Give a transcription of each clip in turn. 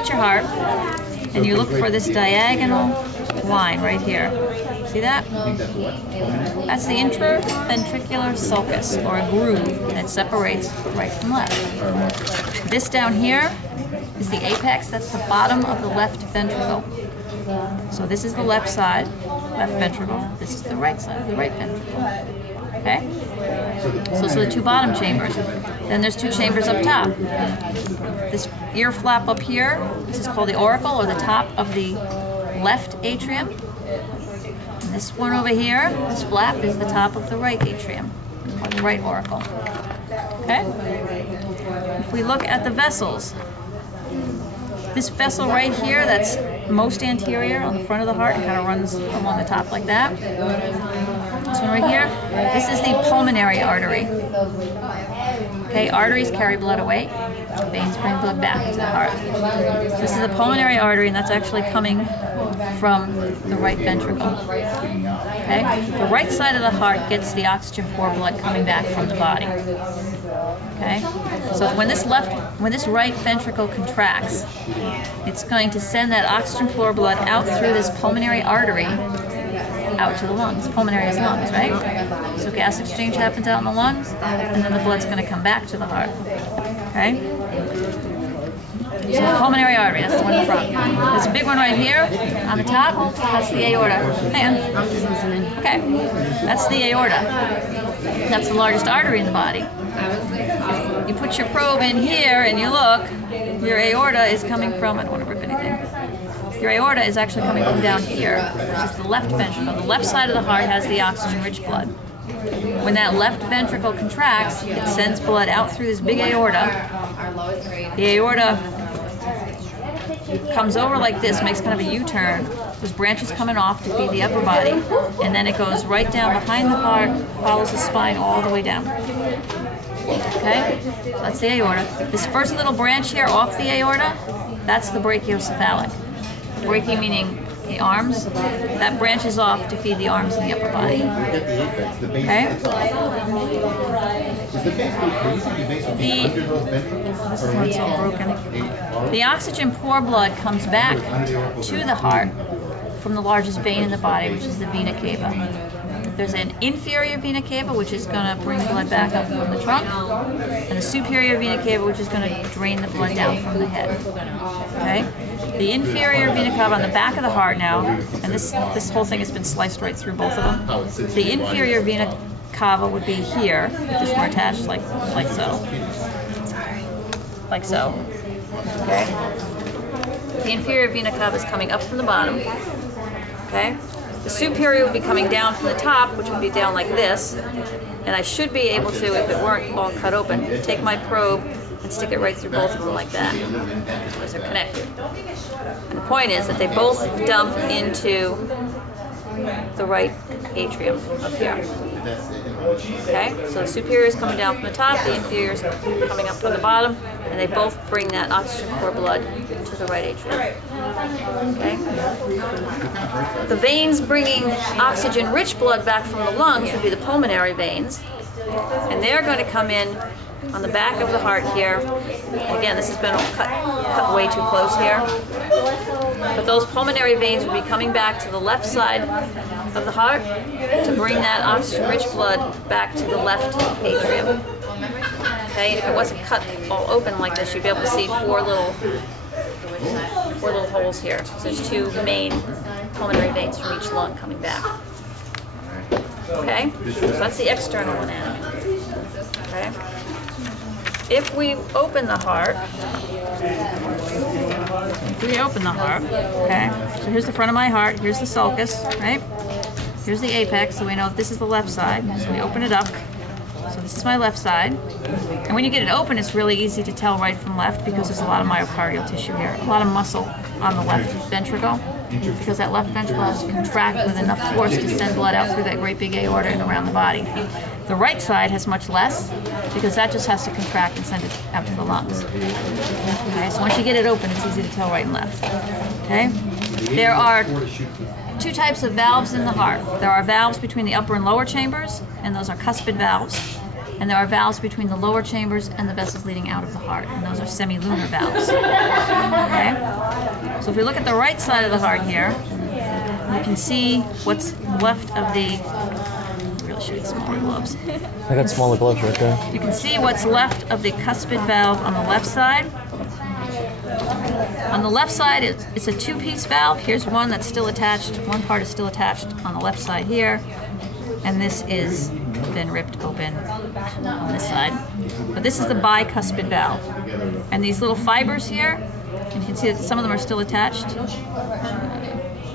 at your heart and you look for this diagonal line right here. See that? That's the intraventricular sulcus, or a groove that separates right from left. This down here is the apex. That's the bottom of the left ventricle. So this is the left side, left ventricle. This is the right side, the right ventricle. Okay? So those are the two bottom chambers. Then there's two chambers up top. This ear flap up here, this is called the auricle, or the top of the left atrium. And this one over here, this flap, is the top of the right atrium, or the right auricle. Okay? If we look at the vessels, this vessel right here, that's most anterior on the front of the heart, and kind of runs along the top like that. This one right here, this is the pulmonary artery. Okay, arteries carry blood away, veins bring blood back to the heart. This is the pulmonary artery, and that's actually coming from the right ventricle. Okay, the right side of the heart gets the oxygen poor blood coming back from the body. Okay, so when this right ventricle contracts, it's going to send that oxygen poor blood out through this pulmonary artery out to the lungs. Pulmonary is lungs, right? So gas exchange happens out in the lungs, and then the blood's going to come back to the heart. Okay? So the pulmonary artery, that's the one in front. There's a big one right here on the top. That's the aorta. Hang on. Okay. That's the aorta. That's the largest artery in the body. If you put your probe in here and you look, your aorta is coming from, I don't want to rip anything. Your aorta is actually coming from down here, which is the left ventricle. The left side of the heart has the oxygen-rich blood. When that left ventricle contracts, it sends blood out through this big aorta. The aorta comes over like this, makes kind of a U-turn. There's branches coming off to feed the upper body, and then it goes right down behind the heart, follows the spine all the way down. Okay? So that's the aorta. This first little branch here off the aorta, that's the brachiocephalic. Brachii meaning the arms. That branches off to feed the arms and the upper body. Okay? This is what's all broken. The oxygen poor blood comes back to the heart from the largest vein in the body, which is the vena cava. There's an inferior vena cava, which is going to bring blood back up from the trunk, and a superior vena cava, which is going to drain the blood down from the head. Okay? The inferior vena cava on the back of the heart now, and this whole thing has been sliced right through both of them. The inferior vena cava would be here, if this were attached like so. Sorry. Like so. Okay? The inferior vena cava is coming up from the bottom. Okay? The superior would be coming down from the top, which would be down like this. And I should be able to, if it weren't all cut open, take my probe and stick it right through both of them like that, because they're connected. And the point is that they both dump into the right atrium up here. Okay, so the superior is coming down from the top, the inferior is coming up from the bottom, and they both bring that oxygen poor blood to the right atrium. Okay. The veins bringing oxygen-rich blood back from the lungs would be the pulmonary veins, and they're going to come in on the back of the heart here. Again, this has been cut way too close here. But those pulmonary veins would be coming back to the left side of the heart to bring that oxygen-rich blood back to the left atrium. Okay, and if it wasn't cut all open like this, you'd be able to see four little holes here. So there's two main pulmonary veins from each lung coming back. Okay, so that's the external anatomy. Okay. If we open the heart, okay, so here's the front of my heart, here's the sulcus, right? Here's the apex, so we know if this is the left side, so we open it up. So this is my left side. And when you get it open, it's really easy to tell right from left because there's a lot of myocardial tissue here, a lot of muscle on the left ventricle, because that left ventricle has to contract with enough force to send blood out through that great big aorta and around the body. The right side has much less because that just has to contract and send it out to the lungs. Okay, so once you get it open, it's easy to tell right and left. Okay? There are two types of valves in the heart. There are valves between the upper and lower chambers, and those are cuspid valves. And there are valves between the lower chambers and the vessels leading out of the heart, and those are semilunar valves. Okay? So if we look at the right side of the heart here, you can see what's left of the, I really should get smaller gloves. I got smaller gloves right there. You can see what's left of the cuspid valve on the left side. On the left side, it's a two-piece valve. Here's one that's still attached. One part is still attached on the left side here. And this is been ripped open on this side. But this is the bicuspid valve. And these little fibers here, you can see that some of them are still attached.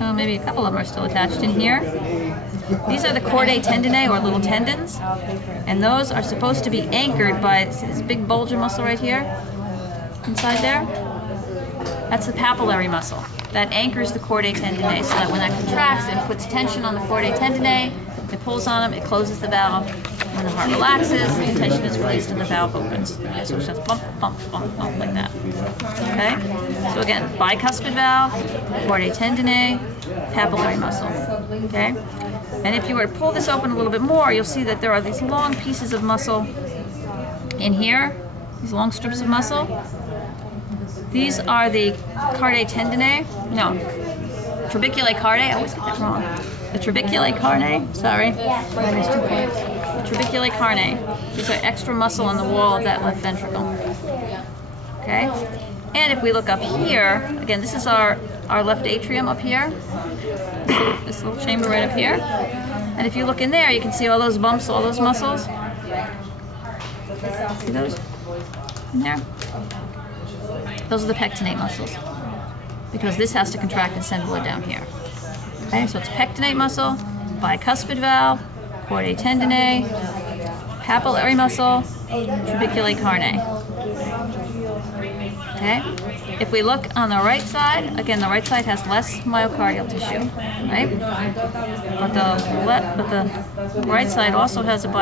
Maybe a couple of them are still attached in here. These are the chordae tendineae, or little tendons. And those are supposed to be anchored by this big bulging muscle right here, inside there. That's the papillary muscle. That anchors the chordae tendineae, so that when that contracts, it puts tension on the chordae tendineae, it pulls on them, it closes the valve. When the heart relaxes, the tension is released and the valve opens. Okay, so it's just bump, bump, bump, bump, like that. Okay? So again, bicuspid valve, chordae tendineae, papillary muscle. Okay? And if you were to pull this open a little bit more, you'll see that there are these long pieces of muscle in here, these long strips of muscle. These are the chordae tendineae. No, trabeculae chordae. I always get that wrong. The trabeculae chordae. Sorry. The trabeculae chordae. These are extra muscle on the wall of that left ventricle. Okay. And if we look up here, again, this is our left atrium up here. This little chamber right up here. And if you look in there, you can see all those bumps, all those muscles. See those in there? Those are the pectinate muscles, because this has to contract and send blood down here. Okay, so it's pectinate muscle, bicuspid valve, chordae tendineae, papillary muscle, trabeculae chordae. Okay? If we look on the right side, again, the right side has less myocardial tissue, right? But the right side also has a a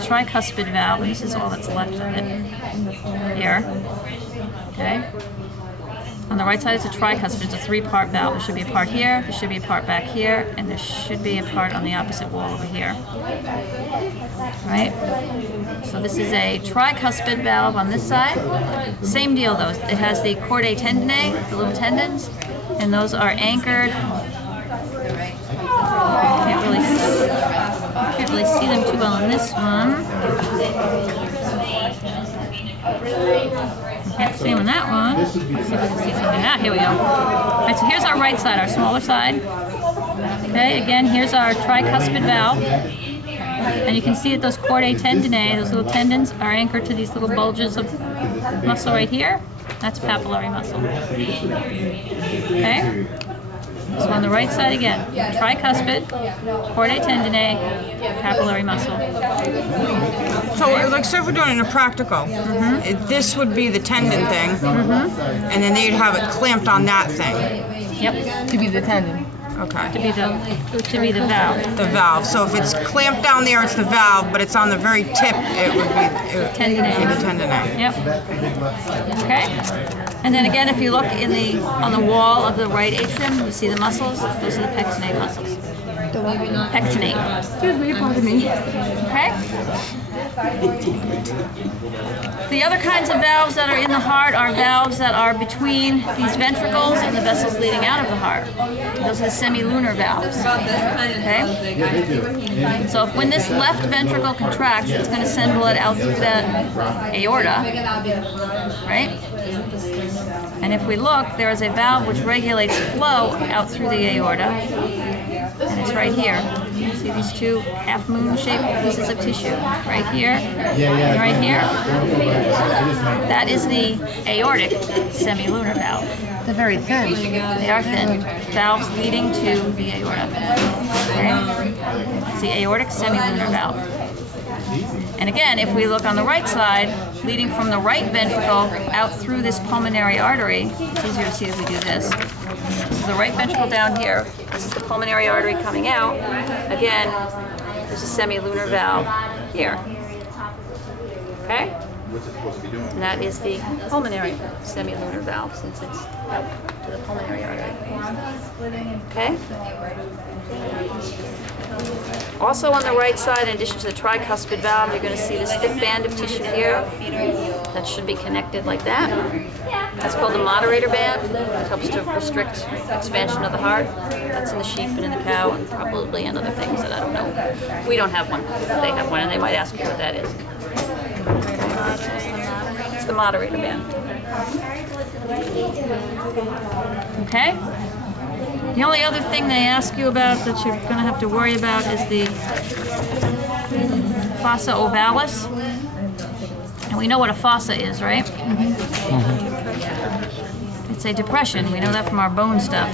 tricuspid valve, and this is all that's left of it here. Okay? On the right side, it's a tricuspid. It's a three-part valve. There should be a part here, there should be a part back here, and there should be a part on the opposite wall over here. Right? So this is a tricuspid valve on this side. Same deal, though. It has the chordae tendineae, the little tendons, and those are anchored. Can't really see them too well on this one. Can't see them on that one. Let's see if we can see something. Ah, here we go. All right, so here's our right side, our smaller side. Okay, again, here's our tricuspid valve. And you can see that those chordae tendineae, those little tendons, are anchored to these little bulges of muscle right here. That's papillary muscle. Okay? So on the right side again, tricuspid, chordae tendineae, papillary muscle. So, like, so if we're doing it in a practical, this would be the tendon thing, and then they'd have it clamped on that thing. Yep. To be the tendon. Okay. To be the valve. The valve. So if it's clamped down there, it's the valve, but it's on the very tip, it would be the tendinae. Yep. Okay. And then again, if you look on the wall of the right atrium, you see the muscles. Those are the pectinate muscles. Pectinate. Excuse me, pardon me. Okay. The other kinds of valves that are in the heart are valves that are between these ventricles and the vessels leading out of the heart. Those are the semilunar valves. Okay? So when this left ventricle contracts, it's going to send blood out through that aorta, right? And if we look, there is a valve which regulates flow out through the aorta, and it's right here. See these two half-moon-shaped pieces of tissue? Right here and right here. That is the aortic semilunar valve. They're very thin. They are thin. Valves leading to the aorta. Okay? It's the aortic semilunar valve. And again, if we look on the right side, leading from the right ventricle out through this pulmonary artery, it's easier to see as we do this. This is the right ventricle down here. This is the pulmonary artery coming out. Again, there's a semilunar valve here. Okay? And that is the pulmonary semilunar valve, since it's out to the pulmonary artery. Okay? Also on the right side, in addition to the tricuspid valve, you're going to see this thick band of tissue here that should be connected like that. That's called the moderator band. It helps to restrict expansion of the heart. That's in the sheep and in the cow and probably in other things that I don't know. We don't have one. They have one, and they might ask you what that is. It's the moderator band. Okay? The only other thing they ask you about that you're going to have to worry about is the fossa ovalis. And we know what a fossa is, right? It's a depression. We know that from our bone stuff.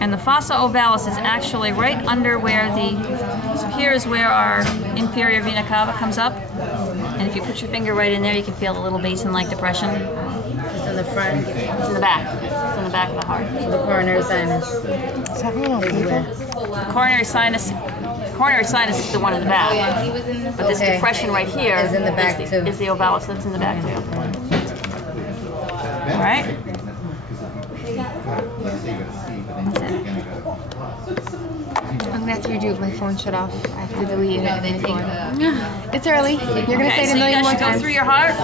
And the fossa ovalis is actually right under where so here is where our inferior vena cava comes up. And if you put your finger right in there, you can feel a little basin-like depression. It's in the front. It's in the back. It's in the back of the heart. So the coronary sinus is where? The coronary sinus is the one in the back. But this depression right here is in the back too. Is the ovalis that's in the back too. All right? That's it. I'm gonna have to redo it. My phone shut off. I have to delete it and then go on. It's early. You're gonna say it a so you million guys more should go times. through your heart.